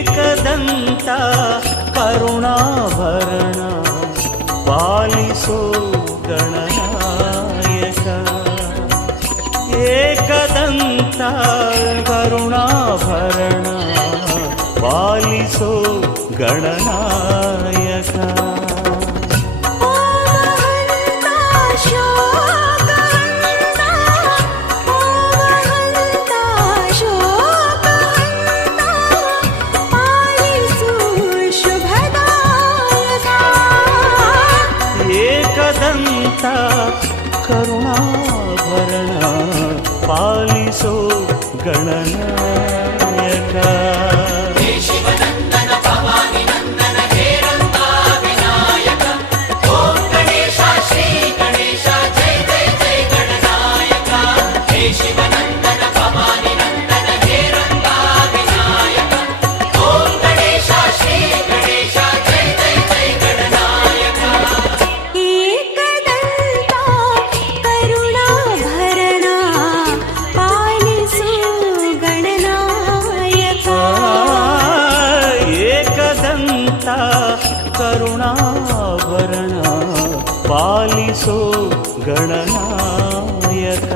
ಏಕದಂತ ಕರುಣಾಭರಣ ಪಾಲಿಸೋ ಗಣನಾಯಕ. ಏಕದಂತ ಕರುಣಾಭರಣ ಪಾಲಿಸೋ ಗಣನಾಯಕ. ಏಕದಂತ ಕರುಣಾಭರಣ ಪಾಲಿಸೋ ಗಣನಾಯಕ. ಶಿವನಂದನ ಭವಾನಿ ನಂದನ ಹೇರಂಬ ವಿನಾಯಕ. ಓಂ ಗಣೇಶ ಶ್ರೀ ಗಣೇಶ ಜಯ ಜಯ ಜಯ ಗಣನಾಯಕ. ಹೇ ಶಿವನಂದನ ಭವಾನಿ ನಂದನ ಹೇರಂಬ ವಿನಾಯಕ. ಓಂ ಗಣೇಶ ಶ್ರೀ ಗಣೇಶ ಜಯ ಜಯ ಜಯ ಗಣನಾಯಕ. ಏಕದಂತ ಕರುಣಾಭರಣ ಪಾಲಿಸು ಗಣನಾಯಕ. ಏಕದಂತ ಕರುಣಾಭರಣ ಪಾಲಿಸೋ ಗಣನಾಯಕ.